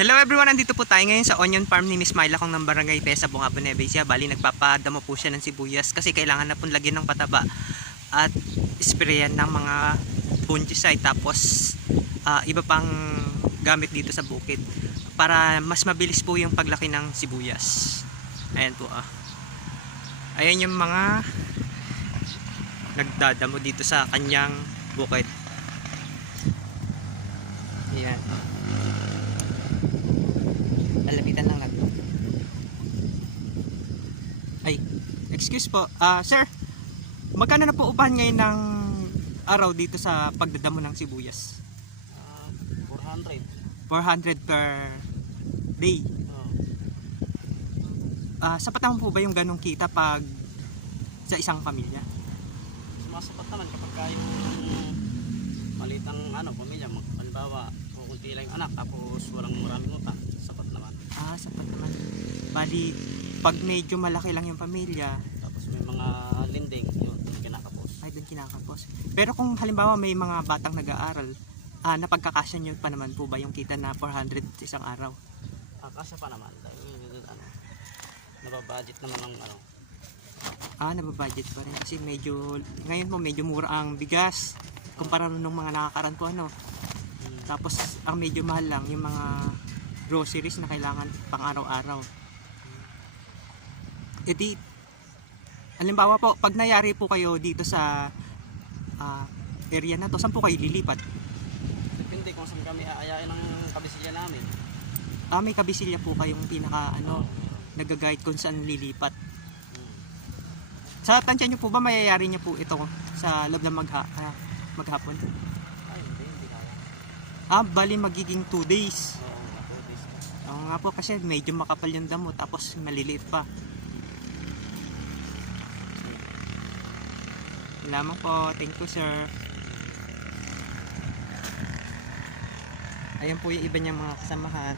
Hello everyone, nandito po tayo ngayon sa onion farm ni Miss Myla kong ng Barangay Pesa, Bungabo, Nueva Ecija. Bali nagpapadamo po siya ng sibuyas kasi kailangan na pong lagyan ng pataba at sprayan ng mga fungicide, tapos iba pang gamit dito sa bukid para mas mabilis po yung paglaki ng sibuyas. Ayan po ayan yung mga nagdadamo dito sa kanyang bukid. Ayan, lalapitan lang natin. Ay, excuse po. Sir, magkano na po upahan ngayon ng araw dito sa pagdadamo ng sibuyas? 400. 400 per day. Sapat naman po ba yung ganong kita pag sa isang pamilya? Sumasapat naman kapag yung maliit ang pamilya. Halimbawa, kunti lang yung anak tapos walang maraming utang. Sapat naman. Sapat naman. Bali, pag medyo malaki lang yung pamilya, Tapos may mga linding, yun, kinakapos. ay doon kinakapos. Pero kung halimbawa may mga batang nag-aaral, napagkakasya nyo pa naman po ba yung kita na 400 sa isang araw? Kasya pa naman. Dahil, nababudget naman ng Nababudget pa rin kasi medyo, ngayon po medyo mura ang bigas kumpara nung mga nakakaran po Tapos ang medyo mahal lang yung mga groceries na kailangan pang araw-araw. Edi, halimbawa po, pag nayari po kayo dito sa area na to, saan po kayo lilipat? Depende kung saan kami aayain ng kabisilya namin. May kabisilya po kayong pinaka nag-guide kung saan lilipat. Sa tansya nyo po ba mayayari nyo po ito sa loob ng maghapon? Ay, hindi kaya. Bali magiging 2 days. Oo, 2 days. Oo nga po, kasi medyo makapal yung damo tapos maliliit pa. Salamat po, thank you sir. Ayan po yung iba niyang mga kasamahan.